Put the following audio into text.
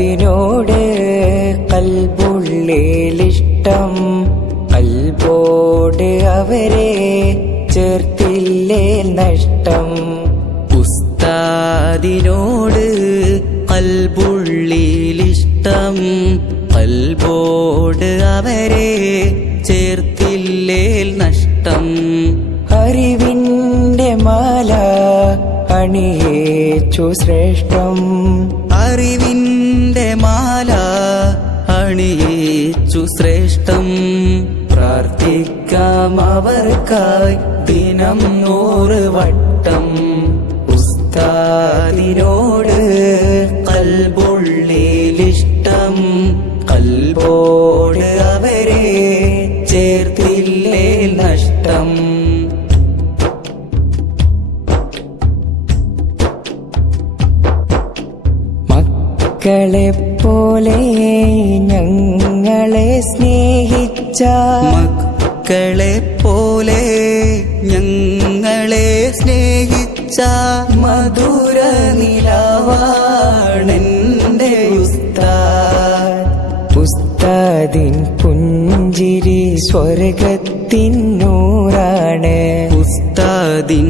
ഉസ്താദിനോട് കൽബുള്ളിലിഷ്ടം, കൽബോട് അവരെ ചേർത്തില്ലേ നഷ്ടം. ഉസ്താദിനോട് കൽബുള്ളിലിഷ്ടം, കൽബോട് അവരെ ചേർത്തില്ലേ നഷ്ടം. അറിവിന്റെ മാല അണിയേച്ചു ശ്രേഷ്ഠം, അറിവിന്റെ മാല അണിയിച്ചു ശ്രേഷ്ഠം. പ്രാർത്ഥിക്കാം അവർക്കായി ദിനം 100 വട്ടം. ഉസ്താദിനോട് കൽബുള്ളിലിഷ്ടം, കൽബോട് അവരെ ചേർത്തില്ലേ നഷ്ടം. മക്കളെപ്പോലെ ഞങ്ങളെ സ്നേഹിച്ച, മക്കളെപ്പോലെ ഞങ്ങളെ സ്നേഹിച്ച മധുര നിലാവാണെന്റെ ഉസ്താദ്. ഉസ്താദിൻ പുഞ്ചിരി സ്വർഗത്തിൻ നൂറാണ്. ഉസ്താദിൻ